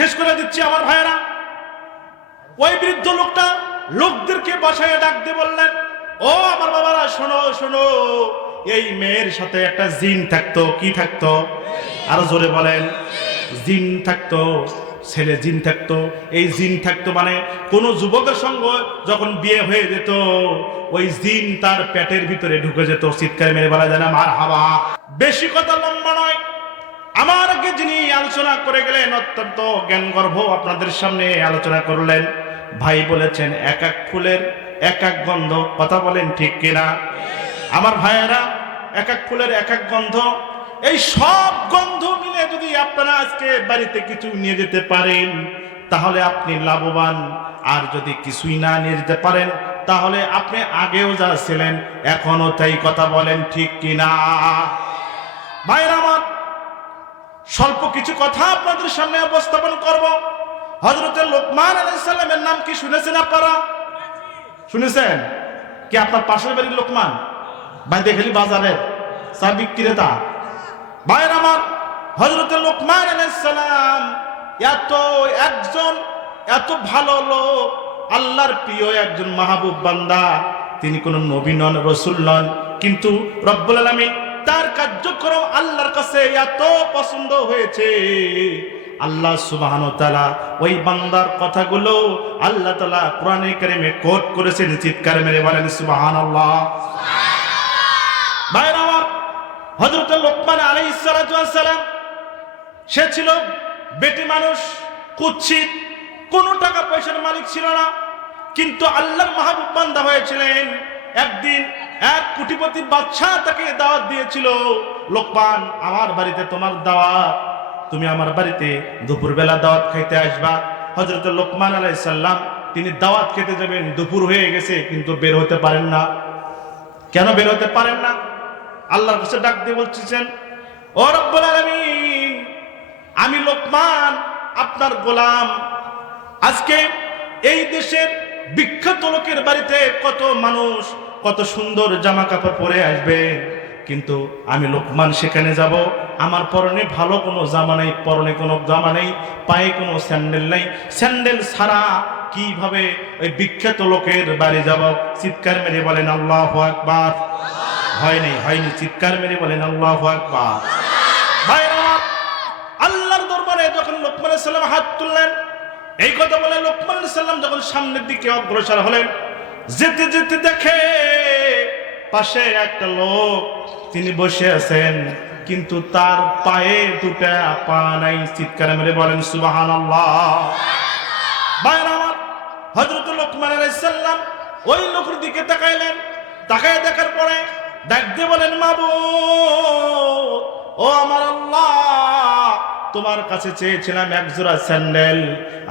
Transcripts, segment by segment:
শেষ করে দিচ্ছি আমার ভাইয়েরা। ওই বৃদ্ধ লোকটা লোকদেরকে বসায় ডাক দিয়ে বললেন, ও আমার বাবারা, শোনো শোনো, এই মেয়ের সাথে একটা জিন থাকতো। কি থাকতো? আরো জোরে বলেন। জিন থাকতো, ছেলে জিন থাকতো। এই জিন থাকতো মানে কোন যুবকের সঙ্গে যখন বিয়ে হয়ে যেত, ওই জিন তার পেটের ভিতরে ঢুকে যেত। চিৎকার মেরে বলা যায় না মারহাবা। বেশি কথা লম্বা নয়, আমার আগে যিনি আলোচনা করে গেলেন অত্যন্ত জ্ঞানগর্ভ, আপনাদের সামনে আলোচনা করলেন। ভাই বলেছেন এক এক ফুলের এক এক গন্ধ। কথা বলেন ঠিক কিনা? আমার ভাইয়েরা, এক এক ফুলের এক এক গন্ধ। এই সব গন্ধ মিলে যদি আপনারা আজকে বাড়িতে কিছু নিয়ে যেতে পারেন তাহলে আপনি লাভবান। আর যদি কিছুই না নিয়ে যেতে পারেন তাহলে আপনি আগেও যা ছিলেন এখনো তাই। কথা বলেন ঠিক কিনা? ভাইরা আমার, স্বল্প কিছু কথা আপনাদের সামনে উপস্থাপন করব। হযরত লোকমান আলাইহিস সালামের নাম কি শুনেছেন আপনারা? শুনেছেন কি? আপনার পাশের বাড়ির লোকমান ভাই, দেখলি বাজারে চা বিক্রেতা। ভাইয়ের আমার, হযরত লোকমান আলাইহিস সালাম এত ভালো লোক, আল্লাহর প্রিয় একজন মাহবুব বান্দা। তিনি কোন নবী নন, রাসূল নন, কিন্তু রব্বুল আলামিন তার কার্যক্রম আল্লাহর কাছে এত পছন্দ হয়েছে। আল্লাহ সুবহানাহু ওয়া তাআলা ওই বান্দার কথাগুলো আল্লাহ তাআলা কোরআনে কারিমে কোট করেছেন। চিৎকার মেরে বলেন সুবহানাল্লাহ। ভাইরা আমার, হযরত লোকমান আলাইহিস সালাতু ওয়াস সালাম, সে ছিল বেটি মানুষ, কুৎসিত, কোনো টাকা পয়সার মালিক ছিল না, কিন্তু আল্লাহর মাহবুব বান্দা হয়েছিলেন। একদিন এক কোটিপতি বাদশাহ তাকে দাওয়াত দিয়েছিল, লোকমান আমার বাড়িতে তোমার দাওয়াত, তুমি আমার বাড়িতে দুপুরবেলা দাওয়াত খাইতে আসবা। হযরত লোকমান আলাইহিস সালাম তিনি দাওয়াত খেতে যাবেন, দুপুর হয়ে গেছে কিন্তু বের হতে পারেন না। কেন বের হতে পারেন না? আল্লাহর কাছে ডাক দিয়ে বলছেন, ও রব্বুল আলামিন, আমি লোকমান আপনার গোলাম। আজকে এই দেশের বিখ্যাত লোকের বাড়িতে কত মানুষ কত সুন্দর জামা কাপড় পরে আসবেন, কিন্তু আমি লোকমান সেখানে যাব, আমার পরনে ভালো কোনো জামা নেই, পরনে কোনো জামা নেই, পায়ে কোনো স্যান্ডেল নেই। স্যান্ডেল ছাড়া কিভাবে ওই বিখ্যাত লোকের বাড়ি যাব? চিৎকার মেরে বলেন আল্লাহু আকবার। হয়নি, চিৎকার মেরে বলেন আল্লাহু আকবার। ভাইরা, আল্লাহর দরবারে যখন লোকমান আলাইহিস সালাম হাত তুললেন, এই কথা বলে লোকমান আলাইহিস সালাম যখন সামনের দিকে অগ্রসর হলেন, যেতে যেতে দেখে পাশে একটা লোক, তিনি বসে আছেন, কিন্তু তার পায়ে দুটা পা নাই। চিৎকার মেরে বলেন সুবহানাল্লাহ। ভাইরা আমার, হযরত লোকমান আলাইহিস সালাম ওই লোকের দিকে তাকাইলেন, তাকায় দেখার পরে ডাক দিয়ে বলেন, মাবুদ, ও আমার আল্লাহ, তোমার কাছে চেয়েছিলাম এক জোড়া স্যান্ডেল,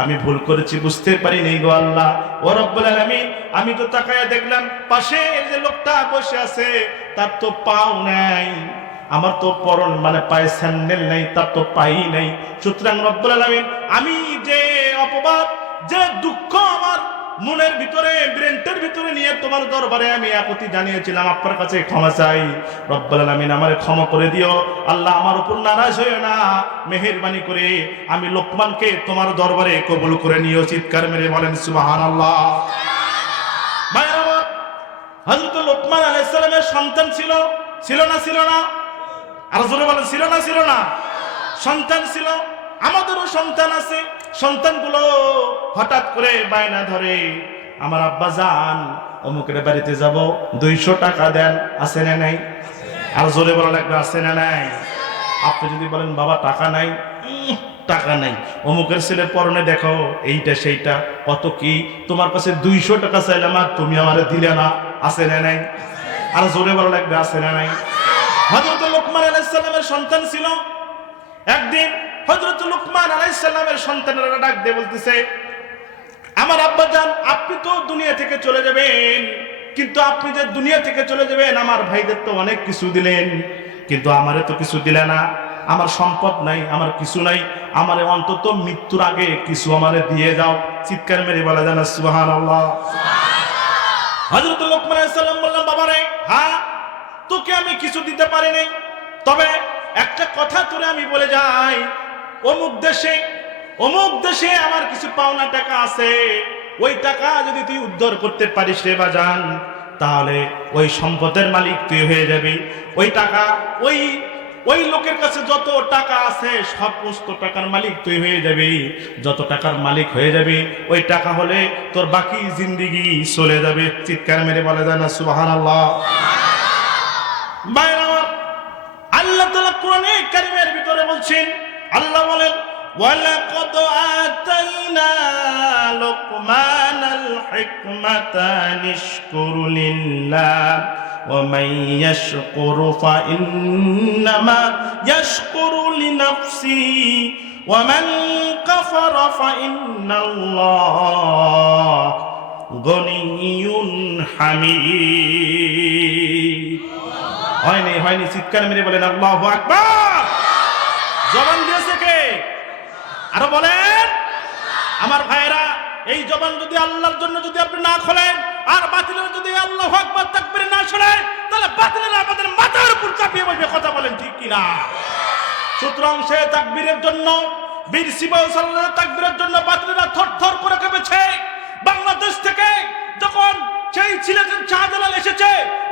আমি ভুল করেছি, বুঝতে পারিনি গো আল্লাহ। ও রব্বুল আলামিন, আমি তো তাকায় দেখলাম পাশে যে লোকটা বসে আছে তার তো পাও নাই, আমার তো পরন মানে পায়ে স্যান্ডেল নেই, তার তো পাই নেই। সুতরাং রব্বুল আলামিন, আমি যে অপবাদ, যে দুঃখ আমার মনের ভিতরে, ব্রেনটের ভিতরে নিয়ে তোমার দরবারে আমি একতি জানিয়েছিলাম, আপনার কাছে ক্ষমা চাই। রব্বুল আলামিন, আমারে ক্ষমা করে দিও আল্লাহ, আমার উপর নারাজ হইও না, মেহেরবানি করে আমি লোকমানকে তোমার দরবারে কবুল করে নিও। চিৎকার মেরে বলেন সুবহানাল্লাহ। ভাইরা আমার, হযরত লোকমান আলাইহিস সালামের সন্তান ছিল না? আর জোরে বলেন, ছিল না? সন্তান ছিল। আমাদেরও সন্তান আছে। সন্তানগুলো হঠাৎ করে বায়না ধরে, আমার আব্বা যান অমুকের বাড়িতে যাব, 200 টাকা দেন, আছে না নাই? আর জোরে বলা লাগবে, আছে না নাই? আপনি যদি বলেন বাবা টাকা নাই, টাকা নাই, অমুকের ছেলের পরনে দেখো এইটা সেইটা, কত কি, তোমার কাছে 200 টাকা চাইলাম আর তুমি আমারে দিলে না, আছে না নাই? আর জোরে বলা লাগবে, আছে না নাই? হযরত লোকমান আলাইহিস সালামের সন্তান ছিল। একদিন হযরত লোকমান আলাইহিস সালামের সন্তানেরা ডাক দিয়ে বলতেছে, আমার আব্বা জান, আপনি তো দুনিয়া থেকে চলে যাবেন, কিন্তু আপনি যে দুনিয়া থেকে চলে যাবেন আমার ভাইদের তো অনেক কিছু দিলেন, কিন্তু আমারে তো কিছু দিলে না। আমার সম্পদ নাই, আমার কিছু নাই, আমারে অন্তত মৃত্যুর আগে কিছু আমারে দিয়ে যাও। চিৎকার মেরে বলা যায় না সুবহানাল্লাহ। হযরত লোকমান আলাইহিস সালাম বললেন, বাবারে, হ্যাঁ তোকে আমি কিছু দিতে পারি নাই, তবে একটা কথা তোরে আমি বলে যাই, অমুক দেশে অমুক দেশে আমার কিছু পাওনা টাকা আছে, ওই টাকা যদি তুই উদ্ধার করতে পারিস রে বাজান, তাহলে ওই সম্পদের মালিক তুই হয়ে যাবি। ওই টাকা ওই লোকের কাছে যত টাকা আছে সমস্ত টাকার মালিক তুই হয়ে যাবি। যত টাকার মালিক হয়ে যাবি, ওই টাকা হলে তোর বাকি জিন্দেগি চলে যাবে। চিৎকার মেরে বলে যায় না সুবহানাল্লাহ। ভাইরা আমার, আল্লাহ তাআলা কোরআনে কারীমের ভিতরে বলছেন, আল্লাহ বলেন ওয়ালাকাদ আতাইনা লুকমানাল হিকমাতা নিশকুর লিল্লাহ ওয়া মান ইয়াশকুর ফাইন্নামা ইয়াশকুরু লিনাফসিহি ওয়া মান কাফারা ফাইন্নাল্লাহ গনিয়্যুন হামিদ। হয়নি চিৎকার মেরে বলেন আল্লাহু আকবার। জবান দিয়েছে কে? আরো বলেন। আমার ভাইরা, এই জবান যদি আল্লাহর জন্য যদি আপনি না খোলেন, আর বাতিলের যদি আল্লাহু আকবার তাকবীর না শোনেন, তাহলে বাতিলেরা আমাদের মাথার উপর চাপিয়ে বসবে। কথা বলেন ঠিক কিনা? সুতরাং সে তাকবীরের জন্য, বীর সিপাহী সালাতের তাকবীরের জন্য বাতিলেরা থরথর করে কেঁপেছে। বাংলাদেশ থেকে যখন সেই সিলেটের শাহজালাল এসেছে,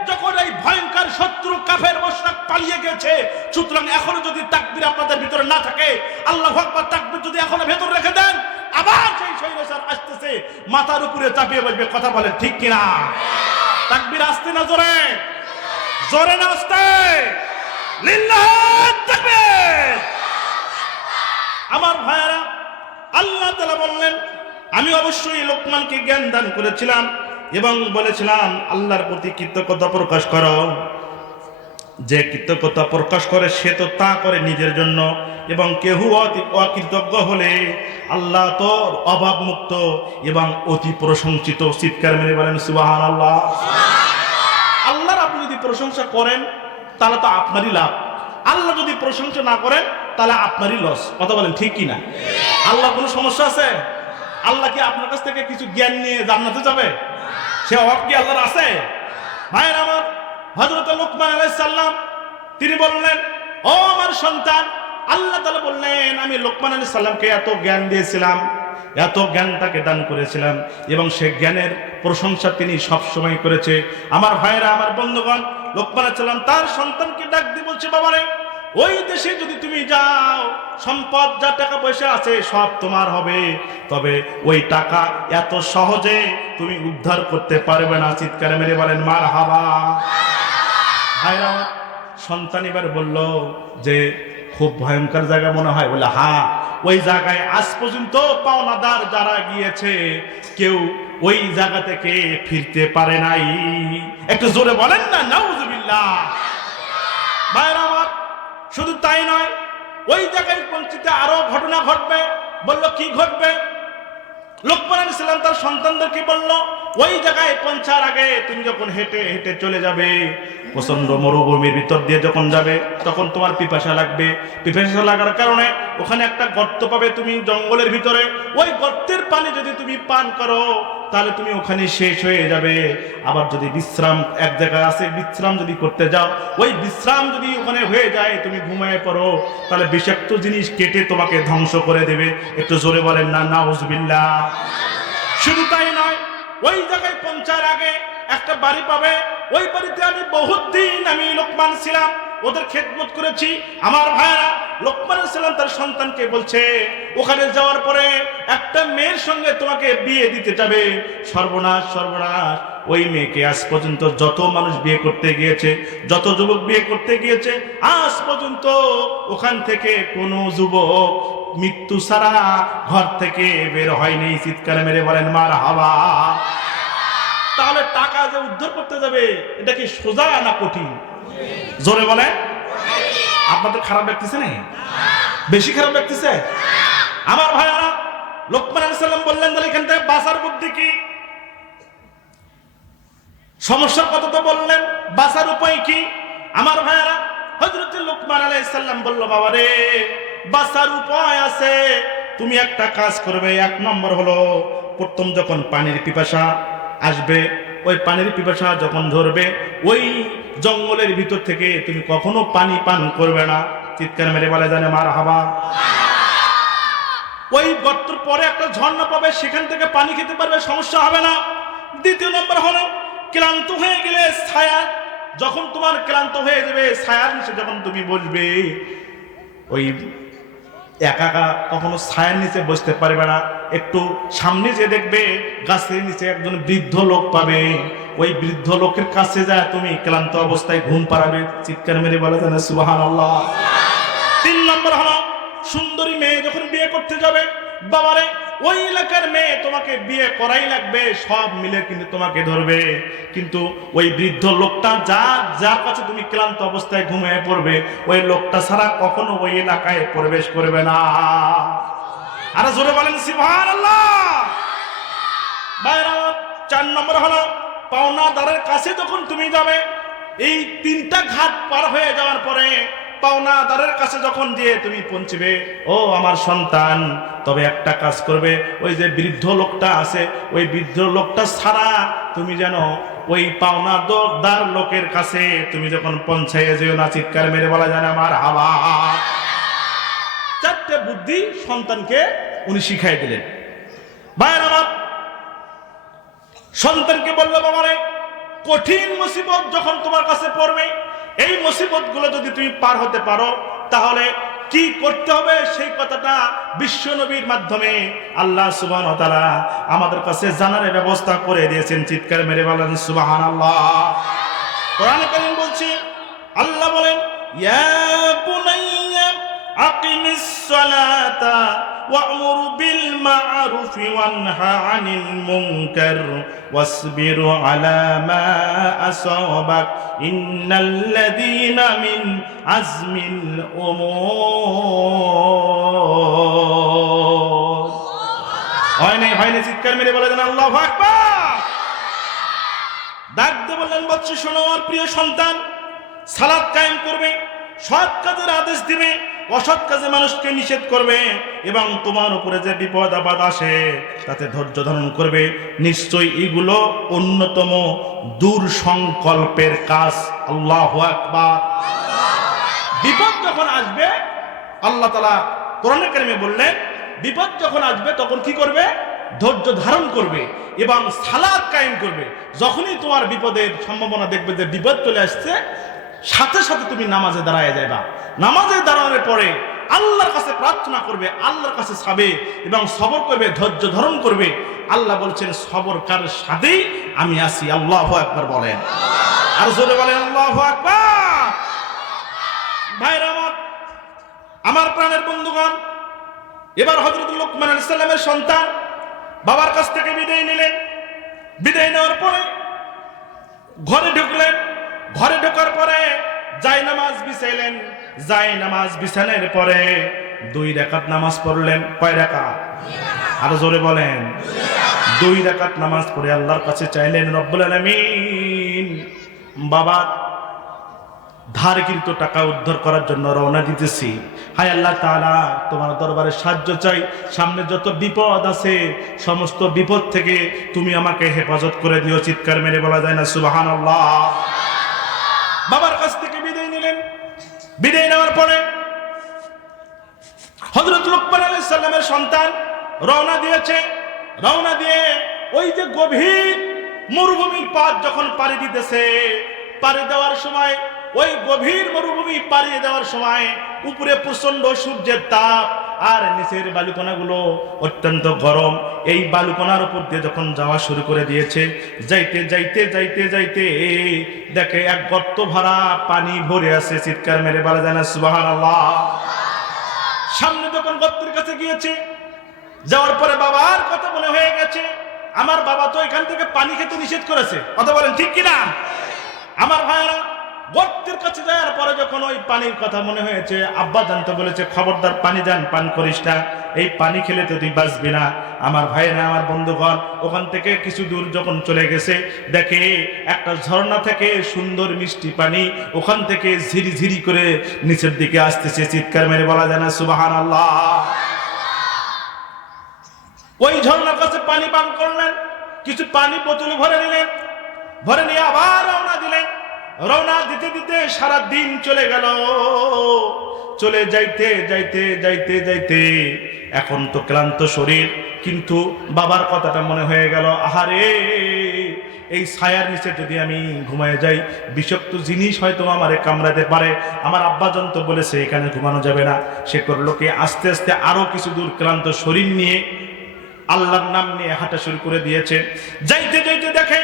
যখন এই ভয়ঙ্কর শত্রু কাফের মুশরিক পালিয়ে গেছে, সুতরাং এখনো যদি তাকবীর আপনাদের ভিতরে না থাকে, আল্লাহু আকবার তাকবীর যদি এখনো ভেতরে রেখে দেন, আবার সেই স্বৈরাচার আসতেছে, মাথার উপরে চাপিয়ে বসবে। কথা বলেন ঠিক কিনা? তাকবীর আসতে না জোরে? জোরে না আসতে? লিল্লাহ তাকবীর। আমার ভাইরা, আল্লাহ তাআলা বললেন, আমি অবশ্যই লোকমানকে জ্ঞান দান করেছিলাম এবং বলেছিলাম আল্লাহর প্রতি কৃতজ্ঞতা প্রকাশ করো। যে কৃতজ্ঞতা প্রকাশ করে সে তো তা করে নিজের জন্য, এবং কেহ অকৃতজ্ঞ হলে আল্লাহ তো অভাবমুক্ত এবং অতি প্রশংসিত। চিৎকার মেরে বলেন সুবহানাল্লাহ। আল্লাহর আপনি যদি প্রশংসা করেন তাহলে তো আপনারই লাভ, আল্লাহ যদি প্রশংসা না করেন তাহলে আপনারই লস। কথা বলেন ঠিক কিনা? আল্লাহ কোনো সমস্যা আছে? আল্লাহ কি আপনার কাছ থেকে কিছু জ্ঞান নিয়ে জান্নাতে যাবে? সে অভাব কি আল্লাহর আছে? ভাইয়ের আমার, হযরত লোকমান আলাইহিস সালাম তিনি বললেন, ও আমার সন্তান, আল্লাহ তাআলা বললেন আমি লোকমান আলাইহিস সালামকে এত জ্ঞান দিয়েছিলাম, এত জ্ঞান তাকে দান করেছিলাম, এবং সে জ্ঞানের প্রশংসা তিনি সব সময় করেছে। আমার ভাইয়েরা, আমার বন্ধুগণ, লোকমান আলাইহিস সালাম তার সন্তানকে ডাক দিয়ে বলছে, বাবারে, ওই দেশে যদি তুমি যাও, সম্পদ যা টাকা পয়সা আছে সব তোমার হবে, তবে ওই টাকা এত সহজে তুমি উদ্ধার করতে পারবে না। চিৎকার মেরে বলেন মারহাবা। ভাইরা, সন্তান এবার বলল যে খুব ভয়ঙ্কর জায়গা মনে হয়। বলে হ্যাঁ, ওই জায়গায় আজ পর্যন্ত পাওনাদার যারা গিয়েছে কেউ ওই জায়গা থেকে ফিরতে পারে নাই। একটু জোরে বলেন না নাউজুবিল্লাহ। ভাইরা আমার, শুধু তাই নয়, ওই জায়গায় পৌঁছতে আরো ঘটনা ঘটবে। বলল কি ঘটবে? লোকমান আলাইহিস সালাম তার সন্তানদেরকে বলল, ওই জায়গায় পৌঁছার আগে তুমি যখন হেঁটে হেঁটে চলে যাবে, প্রচন্ড মরুভূমির ভিতর দিয়ে যখন যাবে, তখন তোমার পিপাসা লাগবে। পিপাসা লাগার কারণে ওখানে একটা গর্ত পাবে তুমি জঙ্গলের ভিতরে। ওই গর্তের পানি যদি তুমি পান করো তাহলে তুমি ওখানে শেষ হয়ে যাবে। আবার যদি বিশ্রাম এক জায়গায় আছে, বিশ্রাম যদি করতে যাও, ওই বিশ্রাম যদি ওখানে হয়ে যায়, তুমি ঘুমিয়ে পড়ো, তাহলে বিষাক্ত জিনিস কেটে তোমাকে ধ্বংস করে দেবে। একটু জোরে বলেন না নাউজুবিল্লাহ। শুধু তাই নয়, ওই জায়গায় পৌঁছার আগে একটা বাড়ি পাবে। ওই বাড়িতে আমি বহুত দিন আমি লোকমান ছিলাম, ওদের খেদমত করেছি। আমার ভাইরা, লোকমান আলাইহিস সালাম তার সন্তানকে বলছে, ওখানে যাওয়ার পরে একটা মেয়ের সঙ্গে তোমাকে বিয়ে দিতে যাবে। সর্বনাশ সর্বনাশ, ওই মেয়েকে আজ পর্যন্ত যত মানুষ বিয়ে করতে গিয়েছে, যত যুবক বিয়ে করতে গিয়েছে, আজ পর্যন্ত ওখান থেকে কোনো যুবক মৃত্যু ছাড়া ঘর থেকে বের হয়নি। চিৎকার মেরে বলেন মারহাবা। তাহলে টাকা যে উদ্ধার করতে যাবে, এটা কি সোজা না কঠিন? জোরে বলেন। আপনাদের খারাপ লাগতেছে না? বেশি খারাপ লাগতেছে? আমার ভাইয়ারা, লোকমান আলাইহিস সালাম বললেন যে এখান থেকে বাঁচার বুদ্ধি কি? সমস্যার কথা তো বললেন, বাঁচার উপায় কি? আমার ভাইয়ারা, হযরত লোকমান আলাইহিস সালাম বলল, বাবা রে, বাঁচার উপায় আছে। তুমি একটা কাজ করবে। এক নম্বর হলো, প্রথম যখন পানির পিপাসা আসবে, ওই পানির পিপাসা যখন ধরবে, ওই জঙ্গলের ভিতর থেকে তুমি কখনো পানি পান করবে না। চিৎকার মেরে বলে জানে মারহাবা। ওই গর্তের পরে একটা ঝর্ণা পাবে, সেখান থেকে পানি খেতে পারবে, সমস্যা হবে না। দ্বিতীয় নম্বর হলো ক্লান্ত হয়ে গেলে ছায়া, যখন তোমার ক্লান্ত হয়ে যাবে ছায়ার নিচে যখন তুমি বসবে, ওই একা একা কখনো ছায়ার নিচে বসতে পারবে না, একটু সামনে যে দেখবে গাছের নিচে একজন বৃদ্ধ লোক পাবে, ওই বৃদ্ধ লোকের কাছে যায় তুমি ক্লান্ত অবস্থায় ঘুম পাড়াবে, চিৎকার মেরে বলে জানা সুবহানাল্লাহ। তিন নম্বর হলো সুন্দরী মেয়ে যখন বিয়ে করতে যাবে, বাবারে ওই এলাকার মেয়ে তোমাকে বিয়ে করাই লাগবে, সব মিলে কিন্তু তোমাকে ধরবে, কিন্তু ওই বৃদ্ধ লোকটা যার কাছে তুমি ক্লান্ত অবস্থায় ঘুমিয়ে পড়বে, ওই লোকটা ছাড়া কখনো ওই এলাকায় প্রবেশ করবে না। আর জোরে বলেন সুবহানাল্লাহ। ভাইরা, 4 নম্বর হলো পাওনাদারের কাছে যখন তুমি যাবে, এই 3টা ঘাট পার হয়ে যাওয়ার পরে পাওনাদারের কাছে যখন দিয়ে তুমি পৌঁছবে, ও আমার সন্তান, তবে একটা কাজ করবে, ওই যে বৃদ্ধ লোকটা আছে, ওই বৃদ্ধ লোকটা ছাড়া তুমি যেন ওই পাওনাদার লোকের কাছে তুমি যখন পৌঁছাইয়ে যেও না, চিৎকার মেরে বলা যায় আমার হাওয়া। 4টে বুদ্ধি সন্তানকে উনি শিখাই দিলেন। ভাইয়ের আমার, সন্তানকে বললো, বাবারে কঠিন মুসিবত যখন তোমার কাছে পড়বে, এই মুসিবত গুলো যদি তুমি পার হতে পারো, তাহলে কি করতে হবে সেই কথাটা বিশ্ব নবীর মাধ্যমে আল্লাহ সুবহানাহু ওয়া তাআলা আমাদের কাছে জানার ব্যবস্থা করে দিয়েছেন। চিৎকার মেরে বলেন সুবহানাল্লাহ। কোরআনে কারীম বলছে, আল্লাহ বলেন, ইয়া বুনাইয়া আকিমিস সালাতা ওয়া'মুর বিল মা'রুফি ওয়ানহা আনিল মুনকার ওয়াসবির আলা মা আসাবাক ইন্নাল্লাযীনা মিন আজমিল উমুর। হয়নি চিৎকার মেরে বলে দেন আল্লাহু আকবার। ডাক দিয়ে বললেন, বৎস শোনো আমার প্রিয় সন্তান, সালাত কায়েম করবে, সৎ কাজের আদেশ দিবে, অসৎ কাজে মানুষকে নিষেধ করবে, এবং তোমার উপরে যে বিপদ আপদ আসে তাতে ধৈর্য ধারণ করবে। নিশ্চয়ই এগুলো অন্যতম দূর সংকল্পের কাজ। আল্লাহু আকবার। বিপদ যখন আসবে, আল্লাহ তাআলা কোরআনে কারিমে বললেন, বিপদ যখন আসবে তখন কি করবে? ধৈর্য ধারণ করবে এবং সালাত কায়েম করবে। যখনই তোমার বিপদের সম্ভাবনা দেখবে যে বিপদ চলে আসছে, সাথে সাথে তুমি নামাজে দাঁড়ায় যাবা। নামাজে দাঁড়ানোর পরে আল্লাহর কাছে প্রার্থনা করবে, আল্লাহর কাছে চাবে এবং সবর করবে, ধৈর্য ধারণ করবে। আল্লাহ বলছেন, সবরকার সাথেই আমি আছি। আল্লাহু আকবার বলেন, আর জোরে বলেন আল্লাহু আকবার। ভাইরা আমার প্রাণের বন্ধুগণ, এবার হযরত লুকমান আলাইহিস সালামের সন্তান বাবার কাছ থেকে বিদায় নিলেন। বিদায় নেওয়ার পরে ঘরে ঢুকলেন। ঘরে ঢোকার পরে জায়নামাজ বিছাইলেন। জায়নামাজ বিছানোর পরে 2 রাকাত নামাজ পড়লেন। কয় রাকাত? আরো জোরে বলেন। 2 রাকাত নামাজ পড়ে আল্লাহর কাছে চাইলেন, রব্বুল আলামিন, বাবা ধারকৃত টাকা উদ্ধার করার জন্য রওনা দিতেছি। হায় আল্লাহ তাআলা, তোমার দরবারে সাহায্য চাই। সামনে যত বিপদ আছে সমস্ত বিপদ থেকে তুমি আমাকে হেফাজত করে দিও। চিৎকার মেরে বলা যায় না সুবহানাল্লাহ। বাবার কাছ থেকে বিদায় নিলেন। বিদায় নেওয়ার পরে হযরত লুকমান আলাইহিস সালামের সন্তান রওনা দিয়েছে। রওনা দিয়ে ওই যে গভীর মরুভূমির পথ যখন পাড়ি দিতেছে, পাড়ি দেওয়ার সময়, ওই গভীর মরুভূমি পাড়ি দেওয়ার সময় উপরে প্রচন্ড সূর্যের তাপ আর নিচের বালুকণাগুলো অত্যন্ত গরম। এই বালুকণার উপর দিয়ে যখন যাওয়া শুরু করে দিয়েছে, যাইতে যাইতে যাইতে যাইতে দেখে এক গর্ত ভরা পানি ভরে আছে। চিৎকার মেরে বলা যায় না সুবহানাল্লাহ। সামনে যখন গর্তের কাছে গিয়েছে, যাওয়ার পরে বাবার কথা মনে হয়ে গেছে, আমার বাবা তো এখান থেকে পানি খেতে নিষেধ করেছে। কথা বলেন ঠিক কিনা? আমার ভাইরা, গর্তের কাছে যাওয়ার পরে যখন ওই পানির কথা মনে হয়েছে, আব্বা জানতে বলেছে, খবরদার পানি যান পান করিস না, এই পানি খেলে তো তুই বাঁচবি না। আমার ভাইরা, আমার বন্ধুগণ, ওখান থেকে কিছু দূর যখন চলে গেছে, দেখে একটা ঝর্ণা থেকে সুন্দর মিষ্টি পানি ওখান থেকে ঝিরি ঝিরি করে নিচের দিকে আসতেছে। চিৎকার মেরে বলা যায় না সুবহানাল্লাহ। ওই ঝর্ণার কাছে পানি পান করলেন, কিছু পানি বোতলে ভরে নিলেন, ভরে নিয়ে আবার রওনা দিলেন। রওনা দিতে দিতে সারা দিন চলে গেল। চলে যাইতে যাইতে যাইতে যাইতে এখন তো ক্লান্ত শরীর, কিন্তু বাবার কথাটা মনে হয়ে গেল, আহারে এই ছায়ার নিচে যদি আমি ঘুমায় যাই, বিষাক্ত জিনিস হয়তো আমারে কামড়াতে পারে। আমার আব্বাজান তো বলেছে এখানে ঘুমানো যাবে না। সে করলো কি, আস্তে আস্তে আরো কিছু দূর ক্লান্ত শরীর নিয়ে আল্লাহর নাম নিয়ে হাঁটা শুরু করে দিয়েছে। যাইতে যাইতে দেখে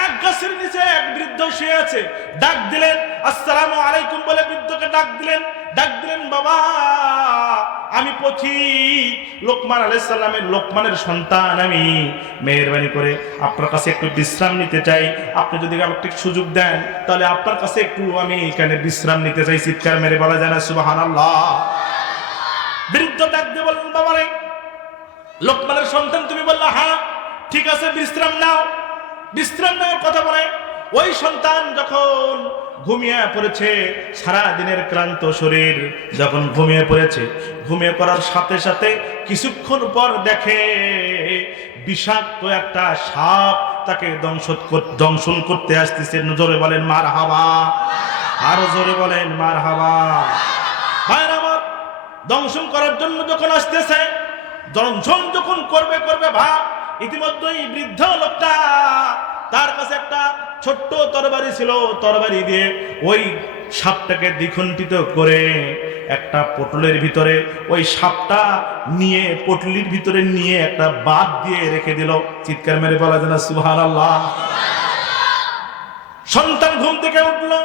এক গাছের নিচে এক বৃদ্ধ শুয়ে আছে। ডাক দিলেন, আসসালামু আলাইকুম বলে বৃদ্ধকে ডাক দিলেন। বাবা, আমি পথিক লোকমান আলাইহিস সালামের, লোকমানের সন্তান আমি। মেহেরবানি করে আপনার কাছে একটু বিশ্রাম নিতে চাই। আপনি যদি আমাকে সুযোগ দেন তাহলে আপনার কাছে একটু আমি এখানে বিশ্রাম নিতে চাই। চিৎকার মেরে বলা যায় না সুবহানাল্লাহ। বৃদ্ধ ডাক দিয়ে বললেন, বাবা রে, লোকমানের সন্তান তুমি? বললা হ্যাঁ। ঠিক আছে, বিশ্রাম নাও। বিশ্রাম নেওয়ার কথা বলে ওই সন্তান যখন ঘুমিয়ে পড়েছে, সারা দিনের ক্লান্ত শরীর যখন ঘুমিয়ে পড়েছে, ঘুমিয়ে পড়ার সাথে সাথে কিছুক্ষণ পর দেখে বিষাক্ত একটা সাপ তাকে দংশন করতে আসতেছে। জোরে বলেন মারহাবা, আরো জোরে বলেন মারহাবা। ভাইরা আমার, দংশন করার জন্য যখন আসতেছে, দংশন যখন করবে ভাব, ইতিমধ্যেই বৃদ্ধ লোকটা, তার কাছে একটা ছোট্ট তরবারি ছিল। তরবারি দিয়ে ওই সাপটাকে দ্বিখণ্ডিত করে একটা পটলের ভিতরে ওই সাপটা নিয়ে, পটলির ভিতরে নিয়ে একটা বাদ দিয়ে রেখে দিল। চিৎকার মেরে বলা যায় না সুবহানাল্লাহ। সন্তান ঘুম থেকে উঠলো,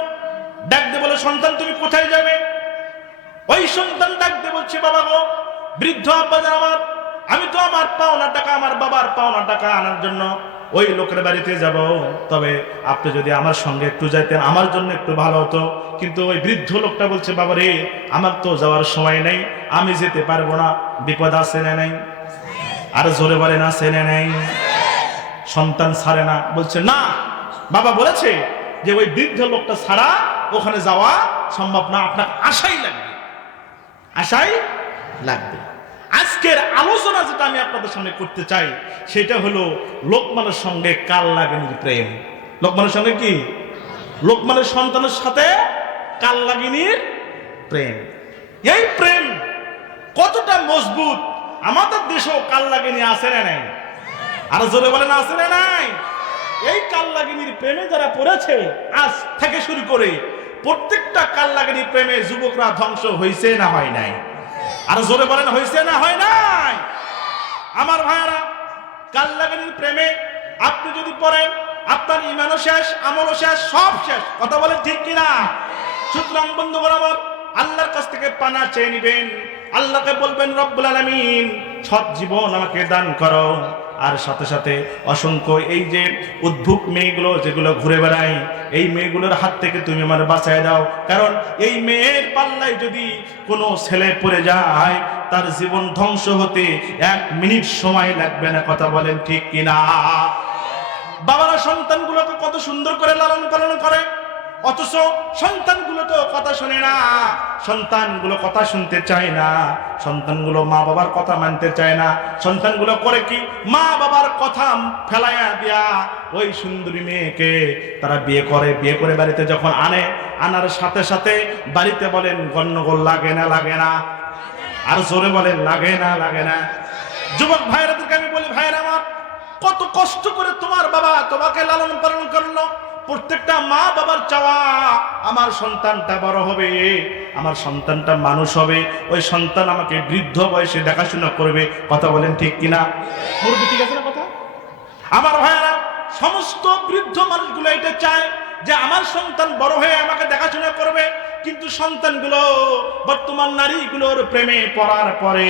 ডাক দিয়ে বলে, সন্তান তুমি কোথায় যাবে? ওই সন্তান ডাক দিয়ে বলছে, বাবা গো, বৃদ্ধ আব্বাজান আমার, আমি তো আমার পাওনা টাকা, আমার বাবার পাওনা টাকা আনার জন্য ওই লোকের বাড়িতে যাব। তবে আপনি যদি আমার সঙ্গে একটু যাইতেন আমার জন্য একটু ভালো হতো। কিন্তু ওই বৃদ্ধ লোকটা বলছে, বাবা রে, আমার তো যাওয়ার সময় নেই, আমি যেতে পারবো না। বিপদ আছে না নাই? আর জোরে বলেন আছে না নাই? সন্তান ছাড়ে না, বলছে না, বাবা বলেছে যে ওই বৃদ্ধ লোকটা ছাড়া ওখানে যাওয়া সম্ভব না, আপনার আশাই লাগবে, আশাই লাগবে। আজকের আলোচনা যেটা আমি আপনাদের সামনে করতে চাই সেটা হলো লোকমানের সঙ্গে কাল লাগানির প্রেম। লোকমানের সঙ্গে কি? লোকমানের সন্তানের সাথে কাল লাগানির প্রেম। এই প্রেম কতটা মজবুত, আমাদের দেশেও কাল লাগানি আছে না নাই? আর জোরে বলেন আছে না নাই? এই কাল লাগানির প্রেমে যারা পড়েছে, আজ থেকে শুরু করে প্রত্যেকটা কাল লাগানির প্রেমে যুবকরা ধ্বংস হয়েছে না হয় নাই? আর জোরে বলেন হয়েছে না হয় নাই? আমার ভাইয়ারা, কাল লাগানির প্রেমে আপনি যদি পড়েন, আপনার ইমানও শেষ, আমলও শেষ, সব শেষ। কথা বলেন ঠিক কিনা? সুতরাং বন্ধুগণ আমার, আল্লাহর কাছ থেকে পানা চেয়ে নিবেন, আল্লাহকে বলবেন, রব্বুল আলামিন সৎ জীবন আমাকে দান করো। আর সাথে সাথে অসংখ্য এই যে উদ্ভুক মেয়েগুলো যেগুলো ঘুরে বেড়ায়, এই মেয়েগুলোর হাত থেকে তুমি আমার বাঁচায় দাও। কারণ এই মেয়ের পাল্লায় যদি কোনো ছেলে পড়ে যায়, তার জীবন ধ্বংস হতে 1 মিনিট সময় লাগবে না। কথা বলেন ঠিক কিনা? বাবারা সন্তানগুলোকে কত সুন্দর করে লালন পালন করে, অথচ সন্তানগুলো তো কথা শোনে না, সন্তানগুলো কথা শুনতে চায় না, সন্তানগুলো মা বাবার কথা মানতে চায় না। সন্তানগুলো করে কি, মা বাবার কথা ফেলাইয়া দিয়া ওই সুন্দরী মেয়েকে তারা বিয়ে করে। বিয়ে করে বাড়িতে যখন আনে, আনার সাথে সাথে বাড়িতে বলেন গন্ডগোল লাগে না? লাগে না? আর জোরে বলেন লাগে না? লাগে না? যুবক ভাইরাদেরকে আমি বলি, ভাইরা আমার, কত কষ্ট করে তোমার বাবা তোমাকে লালন পালন করলো। প্রত্যেকটা মা বাবার চাওয়া, আমার সন্তানটা বড় হবে, আমার সন্তানটা মানুষ হবে, ওই সন্তান আমাকে বৃদ্ধ বয়সে দেখাশোনা করবে। কথা বলেন ঠিক কিনা? মুরব্বি ঠিক আছে না কথা? আমার ভাইয়ারা, সমস্ত বৃদ্ধ মানুষগুলো এটা চায় যে আমার সন্তান বড় হয়ে আমাকে দেখাশোনা করবে। কিন্তু সন্তানগুলো, বর্তমান নারীগুলোর প্রেমে পড়ার পরে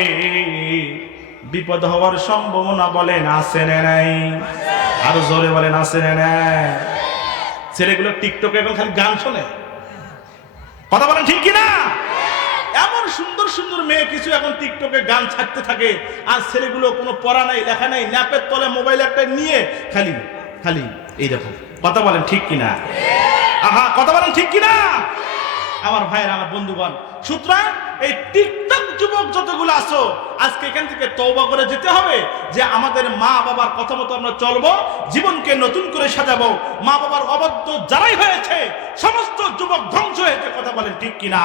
বিপদ হওয়ার সম্ভাবনা বলেন আছে না নাই? আরো জোরে বলেন আছে না নাই? ছেলেগুলো টিকটকে এখন খালি গান শোনে। কথা বলেন ঠিক কিনা? এমন সুন্দর সুন্দর মেয়ে কিছু এখন টিকটকে গান ছাড়তে থাকে, আর ছেলেগুলো কোনো পড়া নাই, লেখা নাই, ল্যাপের তলে মোবাইল একটা নিয়ে খালি খালি এইরকম। কথা বলেন ঠিক কিনা? আহা, কথা বলেন ঠিক কিনা? আমার ভাইয়ের, আমার বন্ধুগণ, সুতরাং এই টিকটক যুবক যতগুলো আছো, আজকে এখান থেকে তওবা করে যেতে হবে যে আমাদের মা বাবার কথা মতো আমরা চলবো, জীবনকে নতুন করে সাজাবো। মা বাবার অবাধ্য যারাই হয়েছে সমস্ত যুবক ধ্বংস হয়েছে। কথা বলেন ঠিক কিনা?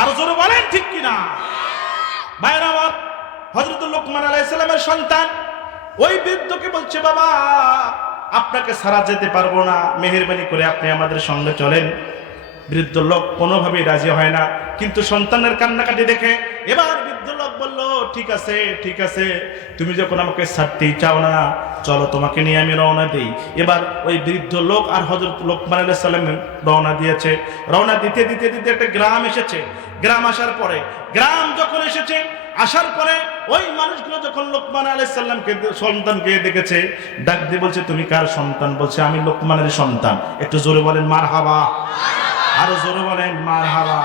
আরো জোরে বলেন ঠিক কিনা? ভাইরা আমার, হযরত লোকমান আলাইহিস সালামের সন্তান ওই বৃদ্ধকে বলছে, বাবা আপনাকে ছাড়া যেতে পারবো না, মেহেরবানি করে আপনি আমাদের সঙ্গে চলেন। বৃদ্ধ লোক কোনোভাবেই রাজি হয় না, কিন্তু সন্তানের কান্নাকাটি দেখে এবার বৃদ্ধ লোক বলল, ঠিক আছে ঠিক আছে, তুমি যখন আমাকে ছাড়তেই চাও না, চলো তোমাকে নিয়ে আমি রওনা দিই। এবার ওই বৃদ্ধ লোক আর হযরত লোকমান আলাইহিস সালাম রওনা দিয়েছে। রওনা দিতে দিতে দিতে একটা গ্রাম এসেছে। গ্রাম আসার পরে, গ্রাম যখন এসেছে, আসার পরে ওই মানুষগুলো যখন লোকমান আলাইহিস সালামকে সন্তানকে দেখেছে, ডাক দিয়ে বলছে, তুমি কার সন্তান? বলছে, আমি লোকমানের সন্তান। একটু জোরে বলেন মারহাবা, আরো জোরে বলেন মারহাবা।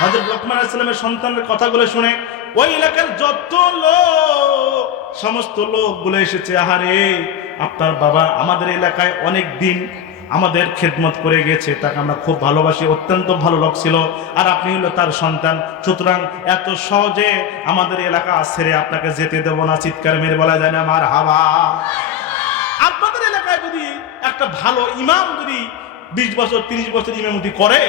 হযরত লোকমান আলাইহিস সালামের সন্তানের কথাগুলো শুনে ওই এলাকার যত লোক, সমস্ত লোকগুলো এসেছে, আহারে আপনার বাবা আমাদের এলাকায় অনেক দিন আমাদের খেদমত করে গেছে, তাকে আমরা খুব ভালোবাসি, অত্যন্ত ভালো লোক ছিল, আর আপনি হলো তার সন্তান, সুতরাং এত সহজে আমাদের এলাকা ছেড়ে আপনাকে যেতে দেব না। চিৎকার মেরে বলা যায় না মারহাবা। আপনাদের এলাকায় যদি একটা ভালো ইমাম যদি 20 বছর 30 বছর ইমামতি করে,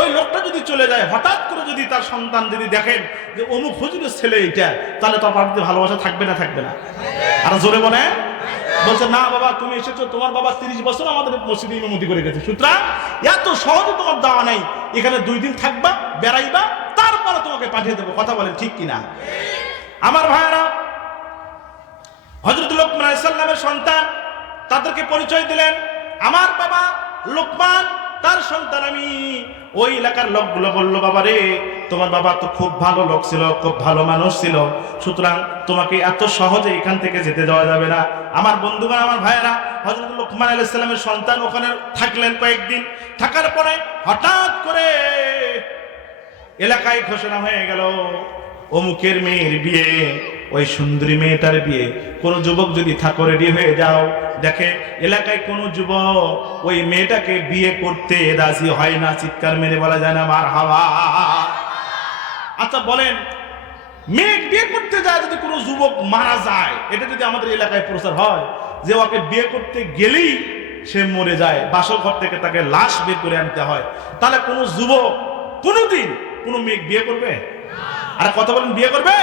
ওই লোকটা যদি চলে যায়, হঠাৎ করে যদি তার সন্তান যদি দেখেন যে অমুক হুজুরের ছেলে এটা, তাহলে তো আপনাদের ভালোবাসা থাকবে না? থাকবে না? আর জোরে বলে বলছে, না বাবা তুমি এসেছো, তোমার বাবা 30 বছর আমাদের মসজিদে ইমামতি করে গেছে, সুতরাং এত সহজে তোমার দাওয়া নাই, এখানে 2 দিন থাকবা, বেড়াইবা, তারপরে তোমাকে পাঠিয়ে দেবো। কথা বলেন ঠিক কিনা? আমার ভাইরা, হযরত লোকমান আলাইহিস সালামের সন্তান তাদেরকে পরিচয় দিলেন, আমার বাবা লোকমান, তার সন্তান আমি। ওই এলাকার লোকগুলো বলল, বাবা রে, তোমার বাবা তো খুব ভালো লোক ছিল, খুব ভালো মানুষ ছিল, সুতরাং তোমাকে এত সহজে এখান থেকে যেতে দেওয়া যাবে না। আমার বন্ধুগণ, আমার ভাইয়েরা, হযরত লোকমান আলাইহিস সালামের সন্তান ওখানে থাকলেন কয়েকদিন। থাকার পরে হঠাৎ করে এলাকায় ঘোষণা হয়ে গেল, অমুকের মেয়ের বিয়ে, ওই সুন্দরী মেয়েটার বিয়ে। কোন যুবক যদি থাকো রেডি হয়ে যাও। দেখে এলাকায় কোন যুবক ওই মেয়েটাকে বিয়ে করতে রাজি হয় না। চিৎকার মেরে বলা যায় না মারহাবা। আচ্ছা বলেন, মেয়ে বিয়ে করতে যায়, যদি কোনো যুবক মারা যায়, এটা যদি আমাদের এলাকায় প্রচার হয় যে ওকে বিয়ে করতে গেলেই সে মরে যায়, বাসর ঘর থেকে তাকে লাশ বের করে আনতে হয়, তাহলে কোনো যুবক কোনোদিন কোনো মেয়ে বিয়ে করবে? আর কথা বলেন, বিয়ে করবে?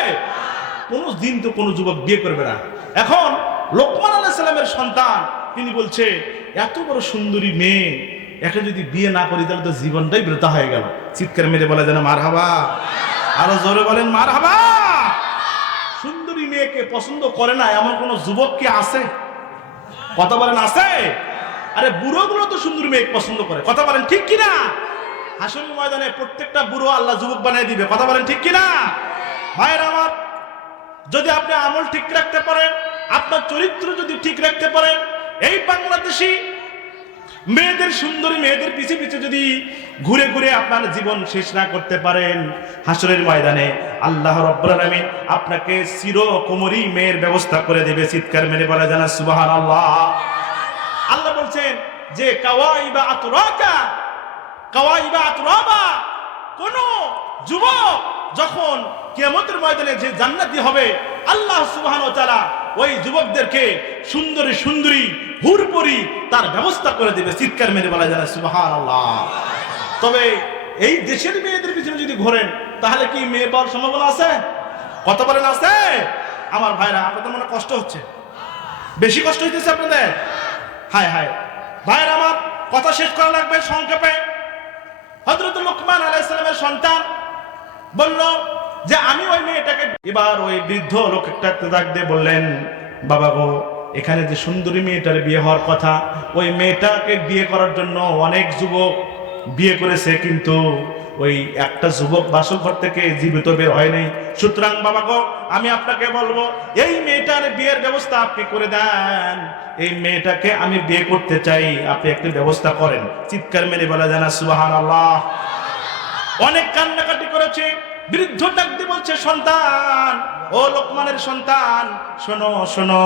কোনো দিন তো কোনো যুবক বিয়ে করবে না। এখন লোকমান আলাইহিস সালামের সন্তান তিনি বলছে, এত বড় সুন্দরী মেয়ে, একে যদি বিয়ে না করি তাহলে তো জীবনটাই বৃথা হয়ে গেল। চিৎকার মেরে বলা যায় না মারহাবা, আরো জোরে বলেন মারহাবা। সুন্দরী মেয়েকে পছন্দ করে না এমন কোন যুবক কি আছে? কথা বলেন আছে? আরে বুড়োগুলো তো সুন্দরী মেয়ে পছন্দ করে। কথা বলেন ঠিক কিনা? হাসরের ময়দানে প্রত্যেকটা বুড়ো আল্লাহ যুবক বানিয়ে দিবে। কথা বলেন ঠিক কিনা? ভাইরা আমার, যদি আপনি আমল ঠিক রাখতে পারেন, আপনার চরিত্র যদি ঠিক রাখতে পারেন, এই বাংলাদেশি মেয়েদের, সুন্দরী মেয়েদের পিছে পিছে যদি ঘুরে ঘুরে আপনার জীবন শেষ না করতে পারেন, হাসরের ময়দানে আল্লাহ রাব্বুল আলামিন আপনাকে চিরকুমারী মেয়ের ব্যবস্থা করে দেবে। চিৎকার মেরে বলা যায় না সুবহানাল্লাহ। আল্লাহ বলছেন যে কাওয়াইবা আতরাকা, কাওয়াইবা আতরাবা, কোন যুবক যখন কিয়ামতের ময়দানে যে জান্নাতি হবে, আল্লাহ সুবহানাহু ওয়া তাআলা ওই যুবকদেরকে সুন্দরী সুন্দরী হুরপরি তার ব্যবস্থা করে দেবে। চিৎকার মেরে বলা যায় সুবহানাল্লাহ। তবে এই দেশের মেয়েদের পিছনে যদি ঘোরেন, তাহলে কি মেয়ে পাওয়ার সম্ভাবনা আছে? কত বলেন আছে? আমার ভাইরা, আপনাদের মনে কষ্ট হচ্ছে, বেশি কষ্ট হইতেছে আপনাদের? হায় হায় ভাইরা আমার, কথা শেষ করা লাগবে সংক্ষেপে। হযরত লোকমান আলাইহিস সালামের সন্তান বলল যে আমি ওই মেয়েটাকে, এবার ওই বৃদ্ধ লোক একটা ডাক দিয়ে বললেন, বাবা গো, এখানে যে সুন্দরী মেয়েটার বিয়ে হওয়ার কথা, ওই মেয়েটাকে বিয়ে করার জন্য অনেক যুবক বিয়ে করেছে, কিন্তু ওই একটা যুবক বাসঘর থেকে জীবিত বের হয় নাই। সুতরাং বাবা গো, আমি আপনাকে বলবো, এই মেয়েটার বিয়ের ব্যবস্থা আপনি করে দেন। এই মেয়েটাকে আমি বিয়ে করতে চাই, আপনি একটা ব্যবস্থা করেন। চিৎকার মেরে বলা যায় না সুবহানাল্লাহ। অনেক কান্নাকাটি করেছে। বৃদ্ধ ডাকতে বলছে, সন্তান, ও লোকমানের সন্তান, শোনো শোনো,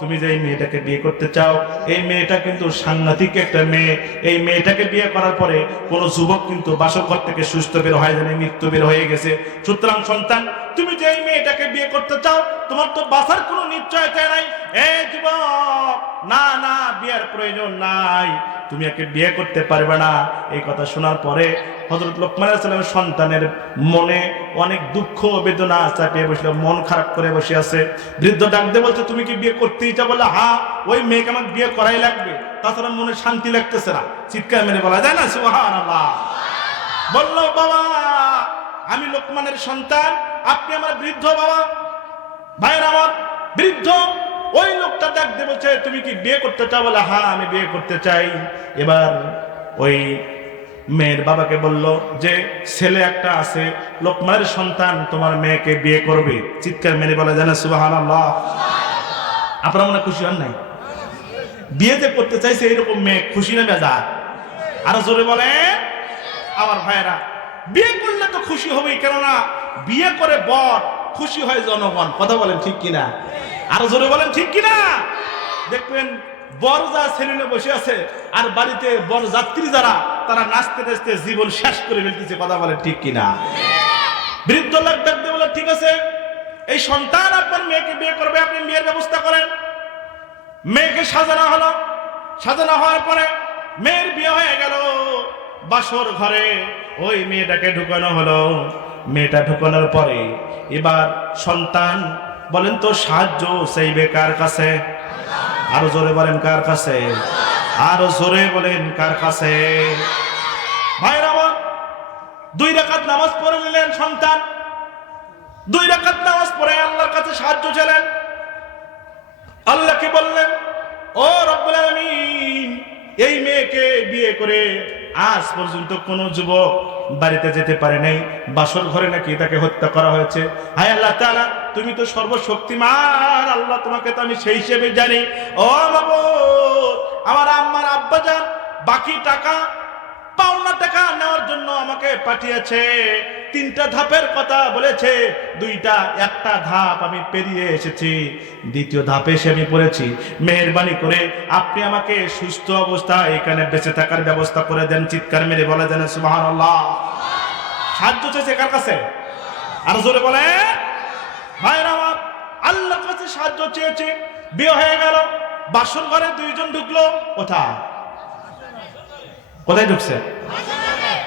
তুমি যে এই মেয়েটাকে বিয়ে করতে চাও, এই মেয়েটা কিন্তু সাংঘাতিক একটা মেয়ে। এই মেয়েটাকে বিয়ে করার পরে কোনো যুবক কিন্তু বাসঘর থেকে সুস্থ বের হয় জানে, মৃত্যু বের হয়ে গেছে। সুতরাং সন্তান, তুমি যে এই মেয়েটাকে বিয়ে করতে চাও, তোমার তো বাঁচার কোনো নিশ্চয়তা নাই। এই যুবক, না না, বিয়ের প্রয়োজন নাই, তুমি একে বিয়ে করতে পারবে না। এই কথা শোনার পরে হযরত লোকমান আলাইহিস সালামের সন্তানের মনে অনেক দুঃখ বেদনা চাপিয়ে বসলো, মন খারাপ করে বসে আছে। বৃদ্ধ ডাক দিয়ে বলছে, তুমি কি বিয়ে করতেই চাও? বলে, হ্যাঁ, ওই মেয়েকে আমার বিয়ে করাই লাগবে, তাছাড়া মনে শান্তি লাগতেছে না। চিৎকার মেরে বলা যায় না সুবহানাল্লাহ। বলল, বাবা, আমি লোকমানের সন্তান, আপনি আমার বৃদ্ধ বাবা। ভাইয়ের আমার, বৃদ্ধ ওই লোকটা ডাক দিয়ে বলছে, তুমি কি বিয়ে করতে চাও? বলে, হ্যাঁ, আমি বিয়ে করতে চাই। এবার ওই মেয়ের বাবাকে বলল যে, ছেলে একটা আছে, লোকমানের সন্তান, তোমার মেয়েকে বিয়ে করবে। চিৎকার মেরে বলা যায় না সুবহানাল্লাহ। আপনারা মনে খুশি হন নাই? বিয়ে যে করতে চাইছে এরকম মেয়ে, খুশি না বেজার? আরো জোরে বলে আমার ভাইয়েরা। বিয়ে করলে তো খুশি হবেই, কেননা বিয়ে করে বর, খুশি হয় জনগণ। কথা বলেন ঠিক কিনা? আরো জোরে বলেন ঠিক কিনা? দেখবেন বর যা ছেলে বসে আছে, আর বাড়িতে বর যাত্রী যারা, তারা নাচতে নাচতে জীবন শেষ করে ফেলতেছে। কথা বলেন ঠিক কিনা? বৃদ্ধ লোক দেখতে বলে, ঠিক আছে, এই সন্তান আপনার মেয়েকে বিয়ে করবে, আপনি বিয়ের ব্যবস্থা করেন। মেয়েকে সাজানো হলো। সাজানো হওয়ার পরে মেয়ের বিয়ে হয়ে গেল। বাসর ঘরে ওই মেয়েটাকে ঢুকানো হলো। মেয়েটা ঢুকানোর পরে এবার সন্তান, বলেন তো, সাহায্য চাইবে কার কাছে? আরো জোরে বলেন কার কাছে? আরো জোরে বলেন কার কাছে? ভাইরা আমার, 2 রাকাত নামাজ পড়ে নিলেন সন্তান। 2 রাকাত নামাজ পড়ে আল্লাহর কাছে সাহায্য চাইলেন। আল্লাহকে বললেন, ও রব্বুল আলামিন, এই মেয়েকে বিয়ে করে আজ পর্যন্ত কোন যুবক বাড়িতে যেতে পারে নাই, বাসর ঘরে নাকি তাকে হত্যা করা হয়েছে। হায় আল্লাহ তাআলা, তুমি তো সর্বশক্তিমান আল্লাহ, তোমাকে তো আমি সেই হিসেবে জানি। ও মাবুদ, আমার আম্মার আব্বাজান বাকি টাকা, পাওনা টাকা নেওয়ার জন্য আমাকে পাঠিয়েছে। 3টা ধাপের কথা বলেছে, 2টা, 1টা ধাপ আমি পেরিয়ে এসেছি, 2য় ধাপে এসে আমি পড়েছি। মেহেরবানি করে আপনি আমাকে সুস্থ অবস্থায় এখানে বেঁচে থাকার ব্যবস্থা করে দেন। চিৎকার মেরে বলা যায় না সুবহানাল্লাহ। সাহায্য চাইছে কার কাছে? আর জোরে বলে ভাইরা আমার, আল্লাহর কাছে সাহায্য চেয়েছে। বিয়ে হয়ে গেল। বাসর ঘরে 2 জন ঢুকলো। কোথায় কোথায় ঢুকছে?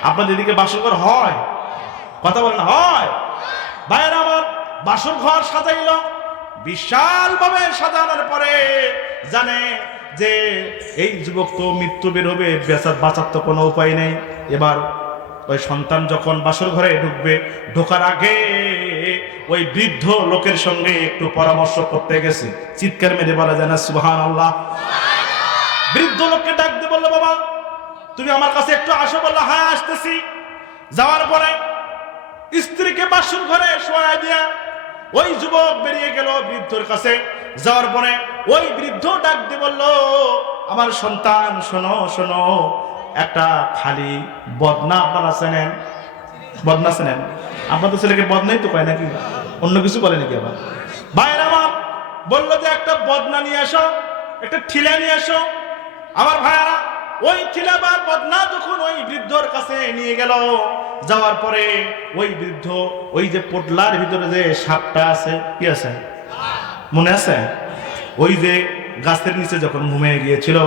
আপনাদের এদিকে বাসর ঘর হয়? কথা বলেন, হয়? ভাইরা আমার, বাসর ঘর সাজাইল। বিশাল ভাবে সাজানোর পরে জানে যে এই যুবক তো মৃত্যু বের হবে, বাঁচার তো কোনো উপায় নেই। এবার ওই সন্তান যখন বাসর ঘরে ঢুকবে, ঢোকার আগে ওই বৃদ্ধ লোকের সঙ্গে একটু পরামর্শ করতে গেছে। চিৎকার মেরে বলা যায় না সুবহানাল্লাহ। বৃদ্ধ লোককে ডাক দিয়ে বললো, বাবা, তুমি আমার কাছে একটু আসো। বললো, হ্যাঁ, আসতেছি। যাওয়ার পরে স্ত্রীকে বাসর ঘরে শোয়ায় দিয়া ওই যুবক বেরিয়ে গেল বৃদ্ধর কাছে। যাওয়ার পরে ওই বৃদ্ধ ডাক দিয়ে বলল, আমার সন্তান, শোনো শোনো, একটা খালি বদনা আপনারা চেনেন? বদনা চেনেন? আপনাদের ছেলেকে বদনাই তো কয় নাকি, অন্য কিছু বলে নাকি? আবার ভাইরা আমার বললো যে একটা বদনা নিয়ে আসো, একটা ঠিলা নিয়ে আসো। আমার ভাইয়ারা ওই ঠিলা বা বদনা যখন ওই বৃদ্ধর কাছে নিয়ে গেল, যাওয়ার পরে ওই বৃদ্ধ ওই যে পোটলার ভিতরে যে সাপটা আছে, কি আছে মনে আছে? ওই যে গাছের নিচে যখন ঘুমিয়ে গিয়েছিল,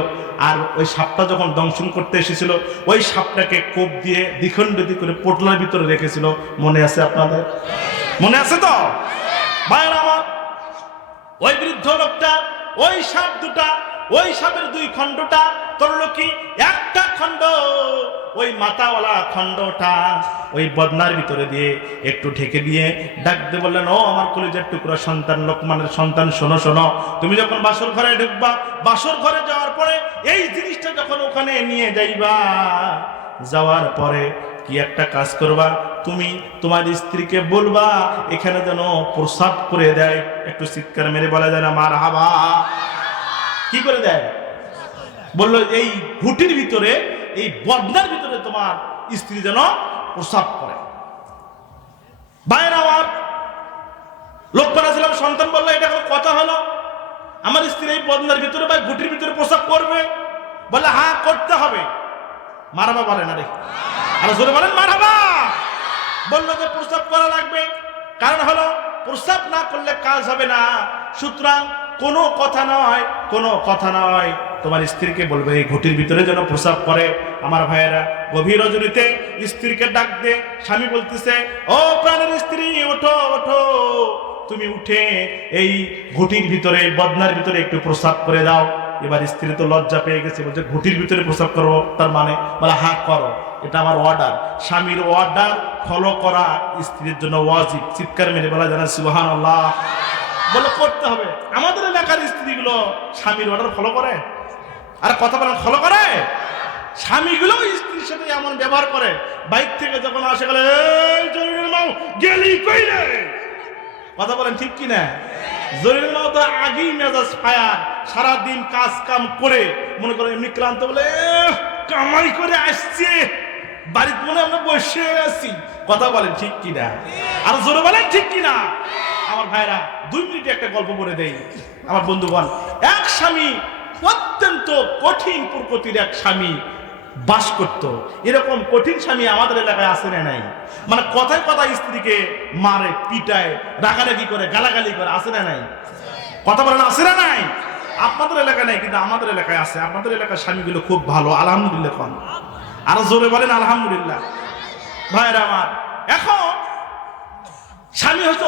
আর ওই সাপটা যখন দংশন করতে এসেছিল, ওই সাপটাকে কোপ দিয়ে দ্বিখণ্ডিত করে পোটলার ভিতরে রেখেছিল। মনে আছে আপনাদের? মনে আছে তো ভাইরা আমার? ওই বৃদ্ধ লোকটা ওই সাপ দুটা, ওই সাপের 2 খণ্ডটা করলো কি, একটা খণ্ড ওই মাথাওয়ালা খণ্ডটা ওই বদনার ভিতরে দিয়ে একটু ঢেকে দিয়ে ডাক দিয়ে বললেন, ও আমার কলিজার টুকরা সন্তান, লোকমানের সন্তান, শোনো শোনো, তুমি যখন বাসর ঘরে ঢুকবা, বাসর ঘরে যাওয়ার পরে এই জিনিসটা যখন ওখানে নিয়ে যাইবা, যাওয়ার পরে কি একটা কাজ করবা, তুমি তোমার স্ত্রীকে বলবা এখানে যেন প্রসাব করে দেয়। একটু চিৎকার মেরে বলা যায় না মারহাবা? কি করে দেয়? বললো এই ঘুটির ভিতরে, এই বদনার ভিতরে তোমার স্ত্রী যেন প্রসাব করে। বাইরে আমার লোকমান আলাইহিস সালাম সন্তান বললো, এটা কথা হলো? আমার স্ত্রী এই বদনার ভিতরে বা ঘুটির ভিতরে প্রস্রাব করবে? বলে হ্যাঁ করতে হবে। মারহাবা বলেন, আরে আর জোরে বলেন মারহাবা। বললো যে প্রস্রাব করা লাগবে, কারণ হলো প্রস্রাব না করলে কাজ হবে না। সুতরাং কোনো কথা নয়, তোমার স্ত্রীকে বলবে এই ঘটির ভিতরে যেন প্রস্রাব করে। আমার ভাইয়েরা, গভীর রজনীতে স্ত্রীকে ডাক দে, স্বামী বলতেছে ও প্রাণের স্ত্রী ওঠো ওঠো, তুমি উঠে এই ঘটির ভিতরে বদনার ভিতরে একটু প্রস্রাব করে দাও। এবার স্ত্রী তো লজ্জা পেয়ে গেছে, বলছে ঘটির ভিতরে প্রস্রাব করবো, তার মানে বলে হ্যাঁ করো, এটা আমার অর্ডার। স্বামীর অর্ডার ফলো করা স্ত্রীর জন্য ওয়াজিব। চিৎকার মেরে বলা জানা সুবহানাল্লাহ। বলে করতে হবে। আমাদের এলাকার স্ত্রীগুলো স্বামীর অর্ডার ফলো করে? আর কথা বলেন ফলো করে? স্বামীগুলো স্ত্রীর সাথে এমন ব্যবহার করে, বাইক থেকে যখন আসে গেলে এই জরিনের মাও গেলি কইরে। কথা বলেন ঠিক কি না? জরিনের মাও তো আগেই মেজাজ ফায়ার, সারাদিন কাজ কাম করে মনে করে এমনি ক্লান্ত, বলে কামাই করে আসছে, বাড়িতে মনে আমরা বসে আছি। কথা বলেন ঠিক কিনা? আর জোরে বলেন ঠিক কিনা? আমার ভাইরা 2 মিনিটে একটা গল্প বলে দেই। আমার বন্ধুগণ, এক স্বামী, অত্যন্ত কঠিন প্রকৃতির এক স্বামী বাস করত। এরকম কঠিন স্বামী আমাদের এলাকায় আছে না নাই? মানে কথায় কথায় স্ত্রীকে মারে, পিটায়, রাগারাগি করে, গালাগালি করে, আছে না নাই? কথা বলেন আছে না নাই? আপনাদের এলাকায় নাই, কিন্তু আমাদের এলাকায় আছে। আপনাদের এলাকার স্বামীগুলো খুব ভালো, আলহামদুলিল্লাহ। আরো জোরে বলেন আলহামদুলিল্লাহ। ভাইরা আমার, এখন স্বামী হচ্ছে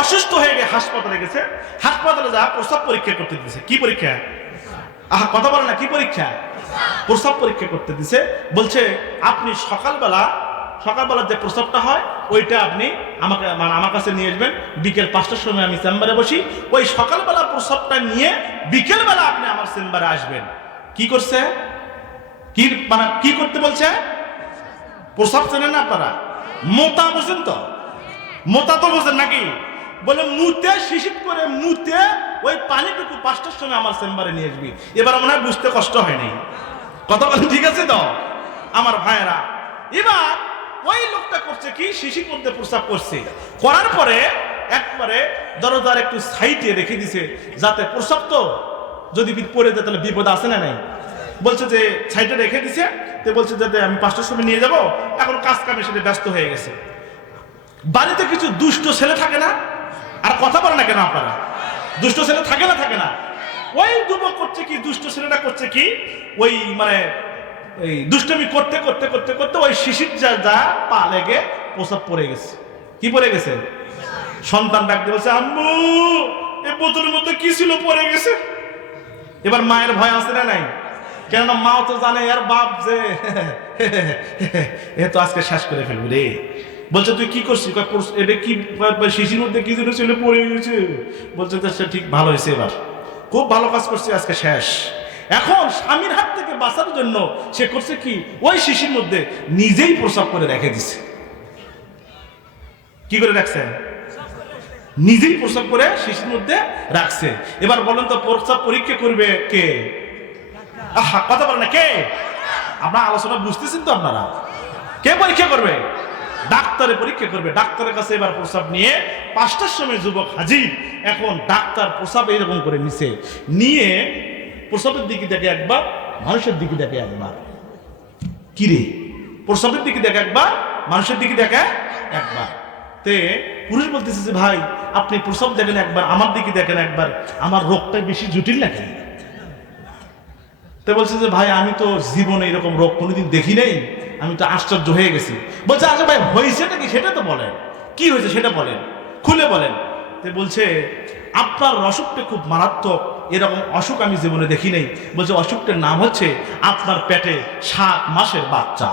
অসুস্থ হয়ে গিয়ে হাসপাতালে গেছে। হাসপাতালে যা প্রস্রাব পরীক্ষা করতে দিছে। কি পরীক্ষা? কথা বলে না, কি পরীক্ষা? প্রস্রাব পরীক্ষা করতে দিছে। বলছে আপনি সকালবেলা যে প্রস্রাবটা হয় ওইটা আপনি আমার কাছে নিয়ে আসবেন। বিকেল 5টার সময় আমি চেম্বারে বসি, ওই সকালবেলা প্রস্রাবটা নিয়ে বিকেলবেলা আপনি আমার চেম্বারে আসবেন। কি করছে? কি করতে বলছে? প্রস্রাব চেনেন না আপনারা? মোতা বোঝেন তো? মোতা তো বোঝেন নাকি? বলে মুতে, শিশির করে মুতে ওই পানিটুকু 5টার সময় আমার চেম্বারে নিয়ে আসবি। এবার মনে হয় বুঝতে কষ্ট হয়নি। কথা বলেন ঠিক আছে তো? আমার ভাইয়েরা, এবার ওই লোকটা করছে কি, শিশির মধ্যে প্রস্রাব করছে, করার পরে একবারে দরজার একটু সাইডে রেখে দিছে, যাতে প্রস্রাব তো যদি পড়ে যায় তাহলে বিপদ আছে না নাই। বলছে যে সাইডে রেখে দিছে, তো বলছে যাতে আমি 5টার সময় নিয়ে যাব। এখন কাজ কামে সেটা ব্যস্ত হয়ে গেছে। বাড়িতে কিছু দুষ্ট ছেলে থাকে না? আর কথা বলে না কেন আপনারা? দুষ্ট ছেলে থাকে না? ওই যুবক করছে কি, দুষ্ট ছেলেটা করছে কি, ওই মানে এই দুষ্টমি করতে ওই শিশির যা পা লেগে প্রস্রাব পড়ে গেছে। কি পড়ে গেছে? সন্তান ডাকতে বলছে আম্মু এই বোতলের মধ্যে কি ছিল, পড়ে গেছে। এবার মায়ের ভয় আছে না নাই? কেননা মাও তো জানে আর বাপ যে এ তো আজকে শেষ করে ফেলবো রে। বলছে তুই কি করছিস? এটা কি শিশির মধ্যে কি যেন ছেলে পড়ে গেছে। বলছে সে ঠিক ভালো হয়েছে, এবার খুব ভালো কাজ করছে, আজকে শেষ। এখন স্বামীর হাত থেকে বাঁচার জন্য সে করছে কি, ওই শিশির মধ্যে নিজেই প্রস্রাব করে রেখে দিছে। কি করে রাখছে? নিজেই প্রস্রাব করে শিশির মধ্যে রাখছে। এবার বলেন তো প্রস্রাব পরীক্ষা করবে কে? কথা বলে না কে? আপনার আলোচনা বুঝতেছেন তো আপনারা? কে পরীক্ষা করবে? ডাক্তারে পরীক্ষা করবে। ডাক্তারের কাছে এবার প্রস্রাব নিয়ে 5টার সময় যুবক হাজির। এখন ডাক্তার প্রস্রাব এরকম করে নিয়ে প্রস্রাবের দিকে দেখে একবার, মানুষের দিকে দেখে একবার। কি রে? প্রস্রাবের দিকে দেখে একবার, মানুষের দিকে দেখে একবার। তে পুরুষ বলতেছে যে ভাই আপনি প্রস্রাব দেখেন একবার, আমার দিকে দেখেন একবার, আমার রোগটা বেশি জটিল নাকি? তো বলছে যে ভাই আমি তো জীবনে এরকম রোগ কোনোদিন দেখি নাই, আমি তো আশ্চর্য হয়ে গেছি। বলছে আচ্ছা ভাই হয়েছে নাকি সেটা তো বলেন, কি হয়েছে সেটা বলেন, খুলে বলেন। তো বলছে আপনার অসুখটা খুব মারাত্মক, এরকম অসুখ আমি জীবনে দেখি নাই। বলছে অসুখটার নাম হচ্ছে আপনার পেটে 7 মাসের বাচ্চা।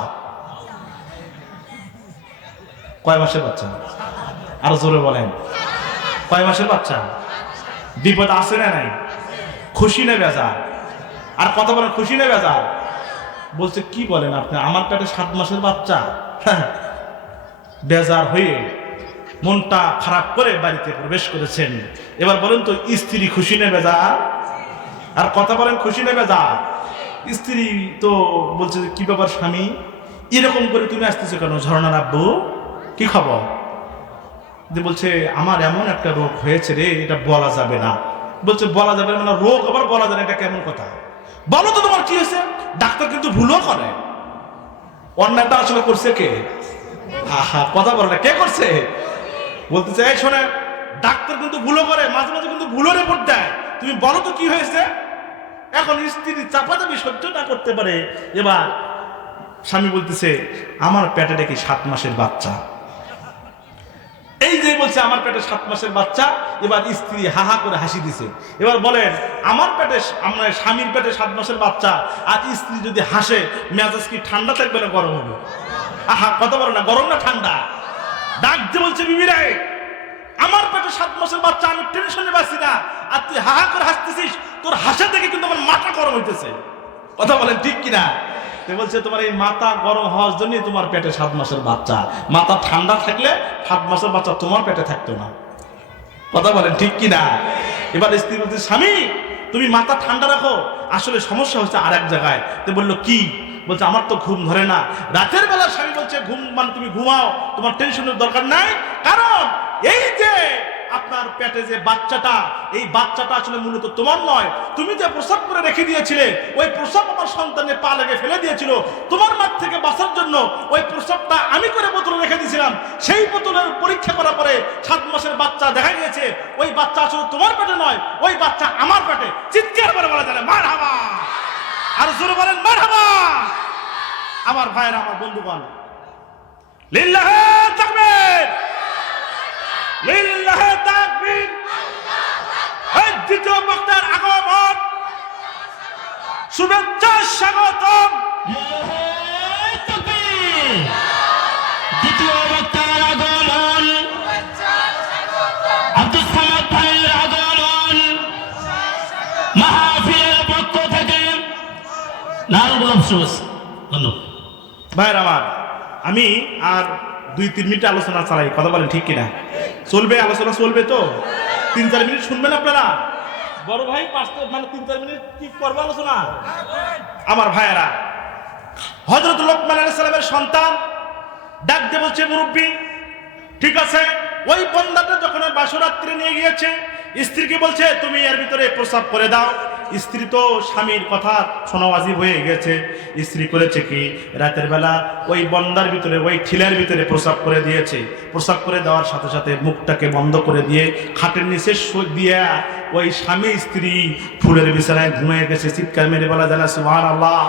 কয় মাসের বাচ্চা? আরো জোরে বলেন, কয় মাসের বাচ্চা? বিপদ আছে না নাই? খুশি না বেজার? আর কথা বলেন খুশি না বেজার? বলছে কি বলেন আপনি, আমার পেটে 7 মাসের বাচ্চা? বেজার হয়ে মনটা খারাপ করে বাড়িতে প্রবেশ করেছেন। এবার বলেন তো স্ত্রী খুশি না বেজার? আর কথা বলেন খুশি না বেজার? স্ত্রী তো বলছে কি ব্যাপার স্বামী, এরকম করে তুমি আসতেছো কেন? ঝর্ণার আব্বু কি খবর? বলছে আমার এমন একটা রোগ হয়েছে রে, এটা বলা যাবে না। বলছে বলা যাবে না, মানে রোগ আবার বলা যায় না, এটা কেমন কথা? বলো তো তোমার কি হয়েছে। ডাক্তার কিন্তু ভুলও করে। অন্যায়টা আসলে করছে কে? কথা বলে না, কে করছে? বলতেছে এই শোনে, ডাক্তার কিন্তু ভুলও করে, মাঝে মাঝে কিন্তু ভুলও রিপোর্ট দেয়। তুমি বলো তো কি হয়েছে। এখন স্ত্রী চাপাচাপি সহ্য না করতে পারে। এবার স্বামী বলতেছে আমার পেটে নাকি 7 মাসের বাচ্চা। এই যে বলছে আমার পেটে 7 মাসের বাচ্চা, এবার স্ত্রী হাহা করে হাসি দিছে। এবার বলেন আমার পেটে, আমার স্বামীর পেটে 7 মাসের বাচ্চা, আর স্ত্রী যদি হাসে মেজাজ কি ঠান্ডা থাকবে না গরম হবে? কথা বলো না, গরম না ঠান্ডা? ডাক দিয়ে বলছে বিবিরে, আমার পেটে 7 মাসের বাচ্চা, আমি টেনশনে বাঁচি না, আর তুই হাহা করে হাসতেছিস, তোর হাসা দেখে কিন্তু আমার মাথা গরম হইতেছে। কথা বলেন ঠিক কিনা? বলছে তোমার এই মাথা গরম হওয়ার জন্যই তোমার পেটে 7 মাসের বাচ্চা। মাথা ঠান্ডা থাকলে 7 মাসের বাচ্চা তোমার পেটে থাকতো না। কথা বলেন ঠিক কিনা? এবার স্ত্রী বলছে স্বামী তুমি মাথা ঠান্ডা রাখো, আসলে সমস্যা হচ্ছে আর এক জায়গায়। তো বললো কি? বলছে আমার তো ঘুম ধরে না রাতের বেলা। স্বামী বলছে ঘুম মানে তুমি ঘুমাও, তোমার টেনশনের দরকার নাই, কারণ এই যে আপনার পেটে যে বাচ্চাটা, এই বাচ্চাটা আসলে মূলত তোমার নয়। তুমি যে প্রস্রাব করে রেখে দিয়েছিলে, ওই প্রস্রাব আমার সন্তানের পা লেগে ফেলে দিয়েছিল। তোমার মাঠ থেকে বাঁচার জন্য ওই প্রস্রাবটা আমি করে বোতলে রেখে দিয়েছিলাম। সেই বোতলের পরীক্ষা করার পরে 7 মাসের বাচ্চা দেখা গিয়েছে, ওই বাচ্চা আসলে তোমার পেটে নয়, ওই বাচ্চা আমার পেটে। চিৎকার করে বলা যায় মারহাবা, আর জোরে বলেন মারহাবা। আমার ভাইয়েরা, আমার বন্ধুগণ, লিল্লাহে তাকবীর, লিল্লাহে তাকবীর। এই দ্বিতীয় বক্তার আগমন, শুভেচ্ছা স্বাগতম। দ্বিতীয় বক্তার আগমন, আব্দুল সামাদ ভাইয়ের আগমন, মাহফিলের পক্ষ থেকে লাল গোলাপ সবুজ। ধন্যবাদ ভাইয়ের আমার, আমি আর 2-3 মিনিট আলোচনা চালাই। কথা বলেন ঠিক কিনা? চলবে আলোচনা, চলবে তো? 3-4 মিনিট শুনবেন আপনারা? বড় ভাই 3-4 মিনিট কি করবো আলোচনা? আমার ভাইয়েরা, হযরত লোকমান আলাইহিস সালামের সন্তান ডাক দিয়ে বলছে মুরব্বী, ঠিক আছে, ওই বন্দাটা যখন বাসরাত্রে নিয়ে গিয়েছে, স্ত্রীকে বলছে তুমি এর ভিতরে প্রস্রাব করে দাও। স্ত্রী তো স্বামীর কথা শোনা ওয়াজিব হয়ে গেছে। স্ত্রী করেছে কি, রাতের বেলা ওই বন্দার ভিতরে, ওই ঠিলের ভিতরে প্রস্রাব করে দিয়েছে। প্রস্রাব করে দেওয়ার সাথে সাথে মুখটাকে বন্ধ করে দিয়ে খাটের নিচে দিয়া ওই স্বামী স্ত্রী ফুলের বিছানায় ঘুমিয়ে গেছে। চিৎকার মেরে বলা যায় না সুবহানাল্লাহ।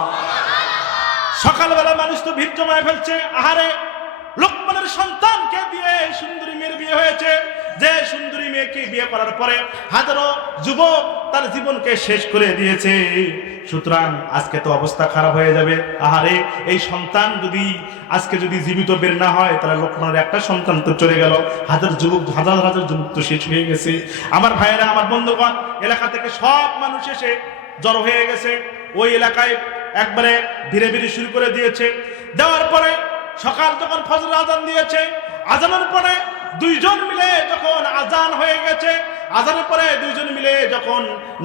সকালবেলা মানুষ তো ভিড় জমায় ফেলছে, আহারে লোকমানের সন্তানকে দিয়ে সুন্দরী মেয়ের বিয়ে হয়েছে, যে সুন্দরী মেয়েকে বিয়ে করার পরে হাজারো যুবক তার জীবনকে শেষ করে দিয়েছে। সুতরাং আজকে তো অবস্থা খারাপ হয়ে যাবে। আহারে এই সন্তান যদি আজকে যদি জীবিত বের না হয়, তাহলে লোকমানের একটা সন্তান তো চলে গেল, হাজার হাজার যুবক তো শেষ হয়ে গেছে। আমার ভাইয়েরা, আমার বন্ধুগণ, এলাকা থেকে সব মানুষ এসে জড়ো হয়ে গেছে। ওই এলাকায় একবারে ধীরে ধীরে শুরু করে দিয়েছে। দেওয়ার পরে সকাল যখন ফজর আজান দিয়েছে, আজানের পরে 2 জন মিলে যখন আজান হয়ে গেছে, আজানের পরে 2 জন মিলে যখন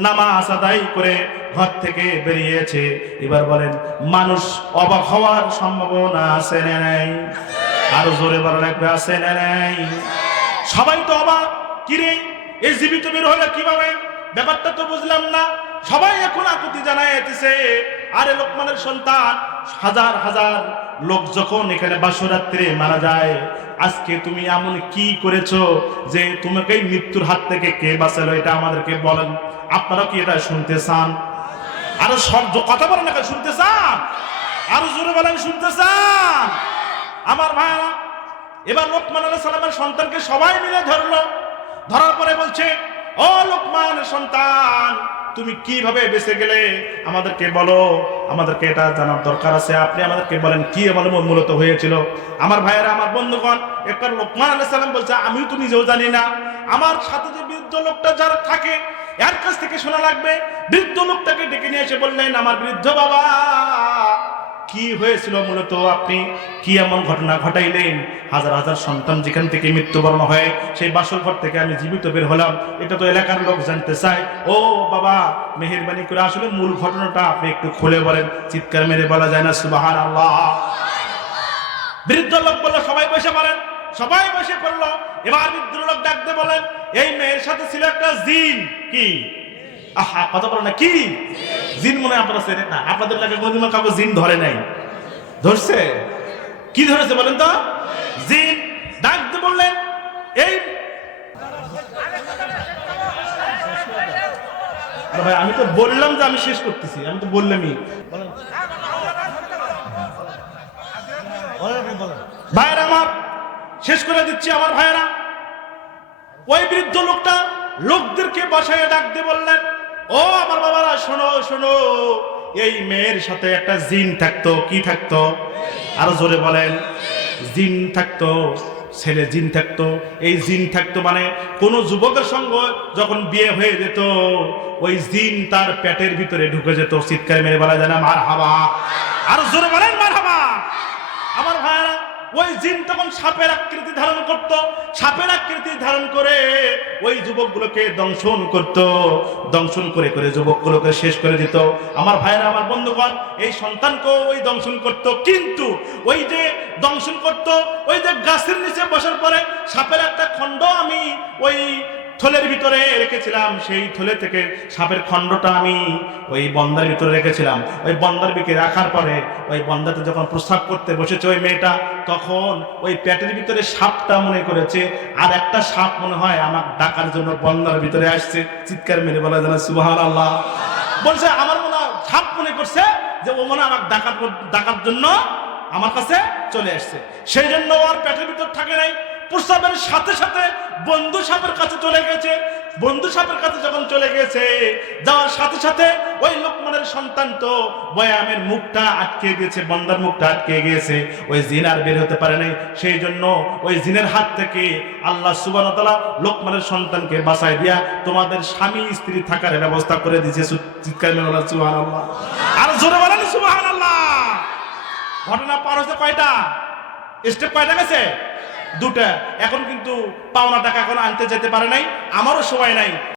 নামাজ আদায় করে ঘর থেকে বেরিয়েছে, এবার বলেন মানুষ অবাক হওয়ার সম্ভাবনা আছে না নাই? আরো জোরে বলা লাগবে, আছে না নাই? সবাই তো অবাক, কিরে এই জীবিত বের হলো কিভাবে? ব্যাপারটা তো বুঝলাম না। সবাই এখন আকুতি জানাইতেছে, আরে লোকমানের সন্তান, হাজার হাজার লোক যখন এখানে বাসরাত্রে মারা যায়, আজকে তুমি এমন কি করেছো যে তোমাকে মৃত্যুর হাত থেকে কে বাঁচালো? এটা আমাদেরকে বলেন। আপনারা কি এটা শুনতে চান? আরো সব কথা বলেন, না শুনতে চান? আরো জোরে বলেন, শুনতে চান? আমার ভাইরা, এবার লোকমান আলাইহিস সালামের সন্তানকে সবাই মিলে ধরলো। ধরার পরে বলছে, ও লোকমান সন্তান, তুমি কিভাবে বেঁচে গেলে আমাদেরকে বলো, আমাদেরকে এটা জানার দরকার আছে। আপনি আমাদেরকে বলেন কি আমার মূলত হয়েছিল। আমার ভাইয়েরা, আমার বন্ধুগণ, একবার লোকমান আলাইহিস সালাম বলছে আমিও তো নিজেও জানি না। আমার সাথে যে বৃদ্ধ লোকটা যারা থাকে এর কাছ থেকে শোনা লাগবে। বৃদ্ধ লোকটাকে ডেকে নিয়ে এসে বললেন, আমার বৃদ্ধ বাবা, কি হয়েছিল মূলত? আপনি কি এমন ঘটনা ঘটাইলেন? হাজার হাজার সন্তান যেখান থেকে মৃত্যুবরণ হয়, সেই বাসর ঘর থেকে আমি জীবিত বের হলাম, এটা তো এলাকার লোক জানতে চায়। ও বাবা, মেহেরবানি করে আসলে মূল ঘটনাটা আপনি একটু খুলে বলেন। চিৎকার মেরে বলা যায় না সুবহানাল্লাহ। বৃদ্ধ লোক বললো সবাই বসে পড়েন। সবাই বসে পড়লো। এবার বৃদ্ধ লোক ডাকতে বলেন, এই মেয়ের সাথে ছিল একটা জিন। কি আহা কথা বলো না, কি জিন মনে হয় আপনারা চেনেন না, আপনাদের লাগে কোনদিন কাউকে জিন ধরে নাই, ধরছে? কি ধরেছে বলেন তো? জিন। ডাকতে বললেন, এই আরে ভাই আমি তো বললাম যে আমি শেষ করতেছি, আমি তো বললামই। ভাইয়েরা আমার, শেষ করে দিচ্ছি আমার ভাইয়েরা। ওই বৃদ্ধ লোকটা লোকদেরকে বসায় ডাকতে বললেন, ও আমার বাবারা শোনো শোনো, এই মেয়ের সাথে একটা জিন থাকতো। কি থাকতো? আরো জোরে বলেন। জিন থাকতো, ছেলে জিন থাকতো। এই জিন থাকতো মানে কোন যুবকের সঙ্গে যখন বিয়ে হয়ে যেত, ওই জিন তার পেটের ভিতরে ঢুকে যেত। চিৎকার মেরে বলা যায় না মারহাবা? আরো জোরে বলেন মারহাবা। আমার ভাইয়েরা, ওই জিন তখন সাপের আকৃতি ধারণ করত। সাপের আকৃতি ধারণ করে ওই যুবকগুলোকে দংশন করত। দংশন করে করে যুবকগুলোকে শেষ করে দিত। আমার ভাইয়েরা, আমার বন্ধুগণ, এই সন্তানকেও ওই দংশন করত। কিন্তু ওই যে দংশন করত, ওই যে গাছের নিচে বসার পরে সাপের একটা খণ্ড আমি ওই থলের ভিতরে রেখেছিলাম। সেই থলে থেকে সাপের খণ্ডটা আমি ওই বন্দার ভিতরে রেখেছিলাম। ওই বন্দার ভিতরে রাখার পরে ওই বন্দাতে যখন প্রস্রাব করতে বসেছে ওই মেয়েটা, তখন ওই পেটের ভিতরে সাপটা মনে করেছে আর একটা সাপ মনে হয় আমার ডাকার জন্য বন্দার ভিতরে আসছে। চিৎকার মেরে বলা যায় সুবহানাল্লাহ। বলছে আমার মনে হয় সাপ মনে করছে যে ও মনে হয় আমার ডাকার জন্য আমার কাছে চলে আসছে। সেই জন্য ওর পেটের ভিতর থাকে নাই। প্রস্রাবের সাথে সাথে বন্ধু সাপের কাছে চলে গেছে। বন্ধু সাপের কাছে যখন চলে গেছে, যাওয়ার সাথে সাথে ওই লোকমানের সন্তান তো বয়ামের মুখটা আটকে গেছে, বন্দার মুখটা আটকে গিয়েছে। ওই জিন আর বের হতে পারে নাই। সেই জন্য ওই জিনের হাত থেকে আল্লাহ সুবহানাহু ওয়া তাআলা লোকমানের সন্তানকে বাঁচায় দিয়া তোমাদের স্বামী স্ত্রী থাকার ব্যবস্থা করে দিয়েছে। চিৎকার মেরে বলেন সুবহানাল্লাহ। আর জোরে বলেন সুবহানাল্লাহ। ঘটনা পার হচ্ছে কয়টা? স্টেপ কয়টা গেছে? দুটা। এখন কিন্তু পাওনা টাকা এখন আনতে যেতে পারে নাই, আমারও সময় নাই।